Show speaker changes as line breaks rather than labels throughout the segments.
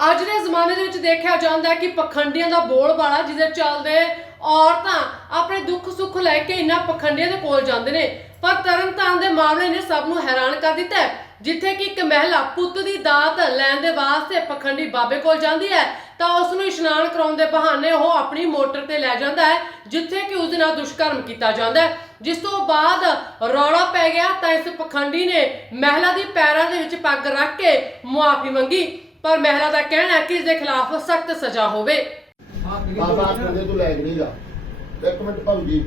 ਅੱਜ ਦੇ ਜ਼ਮਾਨੇ ਦੇ ਵਿੱਚ ਦੇਖਿਆ ਜਾਂਦਾ ਕਿ ਪਖੰਡੀਆਂ ਦਾ ਬੋਲਬਾਲਾ ਜਿਹਦੇ ਚੱਲਦੇ ਔਰਤਾਂ ਆਪਣੇ ਦੁੱਖ ਸੁੱਖ ਲੈ ਕੇ ਇਹਨਾਂ ਪਖੰਡੀਆਂ ਦੇ ਕੋਲ ਜਾਂਦੇ ਨੇ। ਪਰ ਤਰਨਤਾਰਨ ਦੇ ਮਾਮਲੇ ਨੇ ਸਭ ਨੂੰ ਹੈਰਾਨ ਕਰ ਦਿੱਤਾ ਹੈ, ਜਿੱਥੇ ਕਿ ਇੱਕ ਮਹਿਲਾ ਪੁੱਤ ਦੀ ਦਾਤ ਲੈਣ ਦੇ ਵਾਸਤੇ ਪਖੰਡੀ ਬਾਬੇ ਕੋਲ ਜਾਂਦੀ ਹੈ, ਤਾਂ ਉਸ ਨੂੰ ਇਸ਼ਨਾਨ ਕਰਾਉਣ ਦੇ ਬਹਾਨੇ ਉਹ ਆਪਣੀ ਮੋਟਰ ਤੇ ਲੈ ਜਾਂਦਾ ਹੈ, ਜਿੱਥੇ ਕਿ ਉਸ ਨਾਲ ਦੁਸ਼ਕਰਮ ਕੀਤਾ ਜਾਂਦਾ ਹੈ। ਜਿਸ ਤੋਂ ਬਾਅਦ ਰੌਲਾ ਪੈ ਗਿਆ ਤਾਂ ਇਸ ਪਖੰਡੀ ਨੇ ਮਹਿਲਾ ਦੀ ਪੈਰਾਂ ਦੇ ਵਿੱਚ ਪੱਗ ਰੱਖ ਕੇ ਮੁਆਫੀ ਮੰਗੀ। ਪਰ ਮਹਿਲਾ ਦਾ ਕਹਿਣਾ ਹੈ ਕਿ ਇਸ ਦੇ ਖਿਲਾਫ ਸਖਤ ਸਜ਼ਾ ਹੋਵੇ
ਬਾਬਾ ਆਖਦੇ ਤੂੰ ਲੈ ਕੇ ਨਹੀਂ ਜਾ ਇੱਕ ਮਿੰਟ ਭਾਊ ਜੀ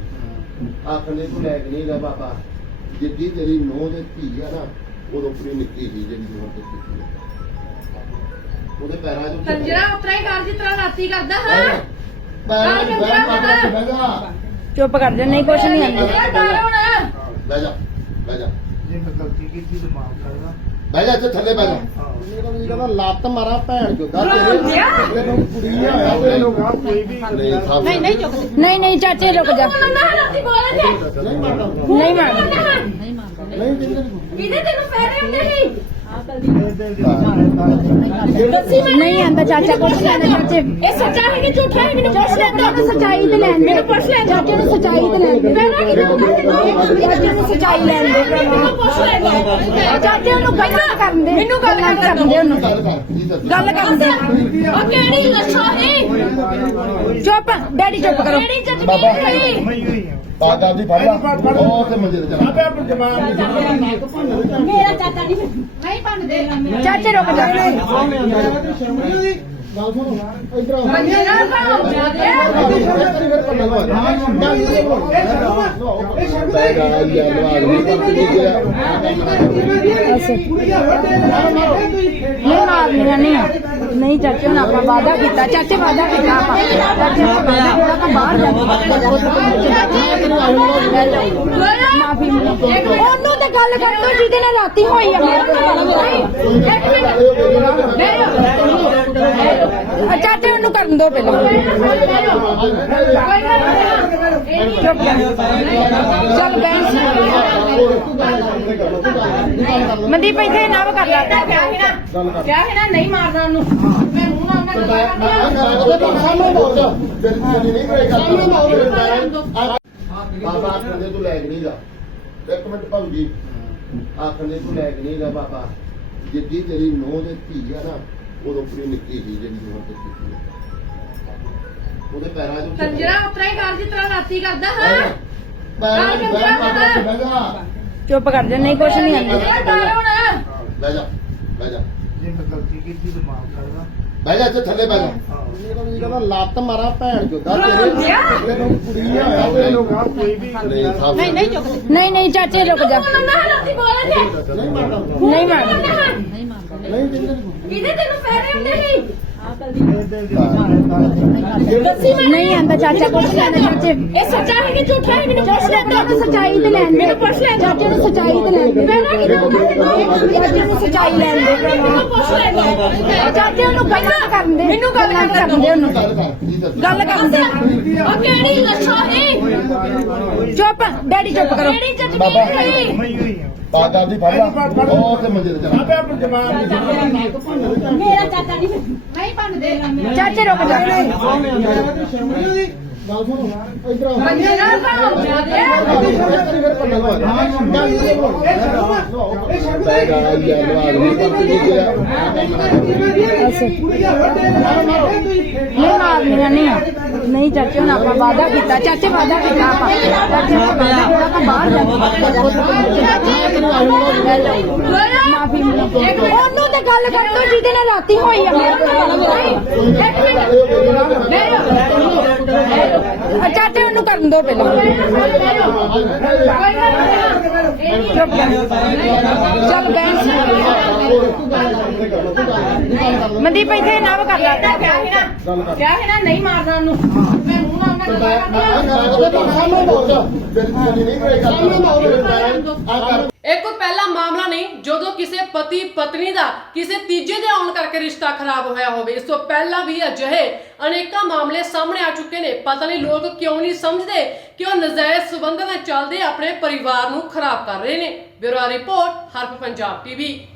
ਆਖਦੇ ਤੂੰ ਲੈ ਕੇ ਨਹੀਂ ਜਾ ਬਾਬਾ ਜਿੱਦੀ ਤੇਰੀ ਨੂੰਹ ਦੇ ਧੀ ਆ ਨਾ ਉਦੋਂ ਪੂਰੀ ਨਿੱਕੀ ਸੀ ਜਿਹੜੀ ਨੂੰਹ ਤੇ ਕੀਤੀ ਉਹਦੇ ਪੈਰਾਂ 'ਚ
ਕੰਜਰਾ ਉਤਰਾ ਹੀ ਕਰ ਜਿਸ ਤਰ੍ਹਾਂ ਰਾਤੀ ਕਰਦਾ ਹਾਂ
ਪੈਰਾਂ 'ਚ ਬਹਿ ਮਾਤਾ ਜੀ ਬਹਿ ਜਾ
ਚੁੱਪ ਕਰ ਜਾ ਨਹੀਂ ਕੁਛ ਨਹੀਂ ਆਂਦਾ
ਡਰ ਹੁਣ
ਬਹਿ ਜਾ ਬਹਿ ਜਾ
ਜੇ ਮੈਂ ਗਲਤੀ ਕੀਤੀ ਤਾਂ ਮਾਫ ਕਰਨਾ
ਬਹਿ ਜਾ ਇੱਥੇ ਥੱਲੇ ਬਹਿ ਜਾ। ਕਹਿੰਦਾ ਲੱਤ ਮਾਰਾ ਭੈਣ ਚੋਦਾ ਤੇਰੇ ਨੂੰ ਕੁੜੀ ਆ
ਆਪਣੇ ਲੋਕ ਆ ਕੋਈ ਵੀ
ਨਹੀਂ
ਨਹੀਂ ਨਹੀਂ। ਚੁੱਕਦੇ
ਨਹੀਂ ਨਹੀਂ ਚਾਚੇ ਰੁਕ ਜਾ।
ਨਹੀਂ ਮਾਰਦਾ।
ਨਹੀਂ ਮਾਰਦਾ।
ਨਹੀਂ ਜਿੰਦੇ
ਕਿਹਦੇ ਤੈਨੂੰ ਫੇਰੇ ਹੁੰਦੇ
ਦੱਸੀ ਨਹੀਂ ਆਂਦਾ ਚਾਚਾ ਕੁਛ ਨਹੀਂ ਆਂਦਾ ਚਾਚੇ।
ਇਹ ਸੱਚਾ ਹੈ ਕਿ ਝੂਠਾ ਹੈ? ਮੈਨੂੰ ਪੁੱਛ ਲੈ।
ਚਾਚੇ ਨੂੰ ਸਚਾਈ ਤੇ ਲੈਣ ਦੇ। ਪੁੱਛ ਲੈ। ਚਾਚੇ ਨੂੰ ਸਚਾਈ ਤੇ ਲੈਣ ਦੇ। ਚਾਚੇ ਨੂੰ ਸਚਾਈ ਲੈਣ ਦੇ।
ਮੈਨੂੰ ਪੁੱਛ ਲੈ।
ਚਾਚੇ ਨੂੰ ਗੱਲਾਂ ਕਰਨ ਦੇ ਮੈਨੂੰ ਗੱਲ ਕਰਨ ਦੇ ਉਹਨੂੰ।
ਗੱਲ
ਕਰਨ ਦੇ
ਉਹ ਕਿਹੜੀ ਲੱਛਾ ਹੈ
ਚੁੱਪ ਡੈਡੀ ਚੁੱਪ ਕਰੋ।
ਕਿਹੜੀ ਜੱਜ
ਬਾਬਾ।
ਮੈਂ ਹੀ ਹਾਂ।
ਬਾਗਾ ਦੀ ਫੜ ਲਾ। ਉਹ ਤੇ ਮੰਜੇ ਤੇ ਚਲਾ।
ਆਪੇ ਜਵਾਨ
ਮੇਰਾ ਚਾਚਾ ਨਹੀਂ ਨਹੀਂ ਭੰਨਦੇ
ਚਾਚੇ ਰੁਕ ਜਾ।
ਗੱਲ ਸੁਣੋ ਇਧਰ ਆ
ਕੰਜਰਾ ਭਾਉ ਜਾਦੇ
ਨਹੀਂ ਮਾਰਨੀਆਂ ਨਹੀਂ ਆ। ਨਹੀਂ ਚਾਚੇ ਹੁਣ ਆਪਾਂ ਵਾਦਾ ਕੀਤਾ ਚਾਚੇ ਵਾਦਾ ਕੀਤਾ ਆਪਾਂ ਚਾਚੇ ਨੂੰ ਵਾਦਾ ਕੀਤਾ ਆਪਾਂ ਬਾਹਰ ਜਾ ਮਾਫੀ ਉਹਨੂੰ ਤੇ ਗੱਲ ਕਰ ਤੋ ਜਿਹਦੇ ਨਾਲ ਰਾਤੀ ਹੋਈ ਆ ਆ ਚਾਚੇ ਉਹਨੂੰ ਕਰਨ ਦੋ ਪਹਿਲਾਂ। ਚੱਲ ਬੈਂਸ ਮਨਦੀਪ ਇੱਥੇ ਨਾ ਕਰ ਲੈ।
ਕਿਆ ਹੈ ਨਾ? ਨਹੀਂ ਮਾਰਨਾ ਉਹਨੂੰ। ਮੈਂ ਮੂੰਹ ਨਾਲ ਉਹਨਾਂ ਨੂੰ
ਬਾਬਾ ਆਖਦੇ ਤੂੰ ਲੈ ਕੇ ਨਹੀਂ ਜਾ। ਇੱਕ ਮਿੰਟ ਜੀ। ਆਖਦੇ ਤੂੰ ਲੈ ਕੇ ਨਹੀਂ ਜਾ ਬਾਬਾ। ਜਿੱਦੀ ਤੇਰੀ ਨੂੰਹ ਦੇ ਧੀ ਆ ਨਾ ਉਦੋਂ ਪੂਰੀ ਨਿੱਕੀ ਸੀ ਜਿਹੜੀ ਨੂੰਹ ਤੇ ਕੀਤੀ ਉਹਦੇ ਪੈਰਾਂ 'ਚ
ਕੰਜਰਾ ਉਤਰਾ ਹੀ ਕਰ ਜਿਸ ਤਰ੍ਹਾਂ ਰਾਤੀ ਕਰਦਾ ਹਾਂ
ਪੈਰਾਂ 'ਚ ਬਹਿ ਮਾਤਾ ਜੀ ਬਹਿ ਜਾ
ਚੁੱਪ ਕਰ ਜਾ ਨਹੀਂ ਕੁਛ ਨਹੀਂ ਆਂਦਾ
ਇਹ ਡਰ ਹੁਣ
ਬਹਿ ਜਾ ਬਹਿ ਜਾ
ਜੇ ਮੈਂ ਗਲਤੀ ਕੀਤੀ ਤਾਂ ਮਾਫ ਕਰਨਾ
ਬਹਿ ਜਾ ਇੱਥੇ ਥੱਲੇ ਬਹਿ ਜਾ ਇਹ ਕਹਿੰਦਾ ਲੱਤ ਮਾਰਾ ਭੈਣ ਚੋਦਾ ਤੇਰੇ ਨੂੰ ਕੁੜੀ ਆ
ਆਪਣੇ ਲੋਕ ਆ ਕੋਈ ਵੀ
ਨਹੀਂ ਸਾਹਿਬ
ਨਹੀਂ ਨਹੀਂ ਚੁੱਕਦੇ
ਨਹੀਂ ਨਹੀਂ ਚਾਚੇ ਰੁਕ ਜਾ
ਨਾ ਰਾਤੀ ਬੋਲਦੇ
ਨਹੀਂ ਮਾਰਦਾ
ਨਹੀਂ ਮਾਰਦਾ
ਨਹੀਂ ਜਿੰਦੇ
ਕਿਹਦੇ ਤੈਨੂੰ ਫੇਰੇ ਹੁੰਦੇ ਸੀ?
ਨਹੀਂ ਆਂਦਾ ਚਾਚਾ ਕੁਛ ਨਹੀਂ ਆਂਦਾ ਚਾਚੇ।
ਇਹ ਸੱਚਾ ਹੈ ਕਿ ਝੂਠਾ ਹੈ? ਮੈਨੂੰ ਪੁੱਛ ਲੈ
ਚਾਚੇ ਨੂੰ ਸਚਾਈ ਤੇ ਲੈਣ
ਮੈਨੂੰ ਪੁੱਛ ਲੈ
ਚਾਚੇ ਨੂੰ ਸਚਾਈ ਤੇ ਲੈਣ ਦੇ। ਚਾਚੇ ਨੂੰ ਸਚਾਈ ਲੈਣ ਦੇ।
ਮੈਨੂੰ ਪੁੱਛ ਲੈ
ਚਾਚੇ ਨੂੰ ਗੱਲਾਂ ਕਰਨ ਦੇ। ਮੈਨੂੰ ਗੱਲ ਕਰਨ ਦੇ ਉਹਨੂੰ।
ਗੱਲ ਦੱਸ
ਕਰਨ ਦੇ।
ਉਹ ਕਿਹੜੀ ਲੱਛਾ ਹੈ
ਚੁੱਪ। ਡੈਡੀ ਚੁੱਪ ਕਰੋ।
ਕਿਹੜੀ
ਮੈਂ ਹੀ
ਬਾਗਾ ਦੀ ਫੜ ਲਾ। ਉਹ ਤੇ ਮੰਜੇ ਤੇ ਚਲਾ
ਆਪੇ ਜਵਾਨ
ਮੇਰਾ ਚਾਚਾ ਨਹੀਂ ਨਹੀਂ ਭੰਨਦੇ।
ਚਾਚੇ ਰੁਕ ਜਾ।
ਗੱਲ ਸੁਣੋ ਇਧਰ ਆ
ਕੰਜਰਾ ਭਾਉ ਜਾਦੇ
ਨਹੀਂ ਮਾਰਨੀਆਂ ਨਹੀਂ ਆ। ਨਹੀਂ ਚਾਚੇ ਹੁਣ ਆਪਾਂ ਵਾਦਾ ਕੀਤਾ। ਚਾਚੇ ਵਾਦਾ ਕੀਤਾ ਆਪਾਂ। ਚਾਚੇ ਨੂੰ ਵਾਦਾ ਕੀਤਾ ਆਪਾਂ। ਬਾਹਰ ਜਾ ਮਾਫੀ ਉਹਨੂੰ ਤੇ ਗੱਲ ਕਰ ਤੋ ਜਿਹਦੇ ਨਾਲ ਰਾਤੀ ਹੋਈ ਆ। ਆ ਚਾਚੇ ਉਹਨੂੰ ਕਰਨ ਦੋ ਪਹਿਲਾਂ। ਚੁੱਪ ਕਰ ਚੱਲ ਬੈਂਸ ਮਨਦੀਪ ਇੱਥੇ ਨਾ ਕਰ ਲੈ।
ਕਿਆ ਹੈ ਨਾ? ਕਿਆ ਹੈ ਨਾ ਨਹੀਂ ਮਾਰਨਾ ਉਹਨੂੰ। ਮੈਂ ਮੂੰਹ ਨਾਲ ਉਹਨਾਂ ਨੂੰ
ਇਹ ਕੋਈ ਪਹਿਲਾ ਮਾਮਲਾ ਨਹੀਂ ਜਦੋਂ ਕਿਸੇ ਪਤੀ ਪਤਨੀ ਦਾ ਕਿਸੇ ਤੀਜੇ ਦੇ ਆਉਣ ਕਰਕੇ ਰਿਸ਼ਤਾ ਖਰਾਬ ਹੋਇਆ ਹੋਵੇ। ਇਸ ਤੋਂ ਪਹਿਲਾਂ ਵੀ ਅਜਿਹੇ ਅਨੇਕਾਂ ਮਾਮਲੇ ਸਾਹਮਣੇ ਆ ਚੁੱਕੇ ਨੇ। ਪਤਾ ਨਹੀਂ ਲੋਕ ਕਿਉਂ ਨਹੀਂ ਸਮਝਦੇ ਕਿ ਉਹ ਨਜਾਇਜ਼ ਸਬੰਧਾਂ ਦੇ ਚੱਲਦੇ ਆਪਣੇ ਪਰਿਵਾਰ ਨੂੰ ਖਰਾਬ ਕਰ ਰਹੇ ਨੇ। ਬਿਊਰੋ ਰਿਪੋਰਟ ਹਰਪ ਪੰਜਾਬ ਟੀਵੀ।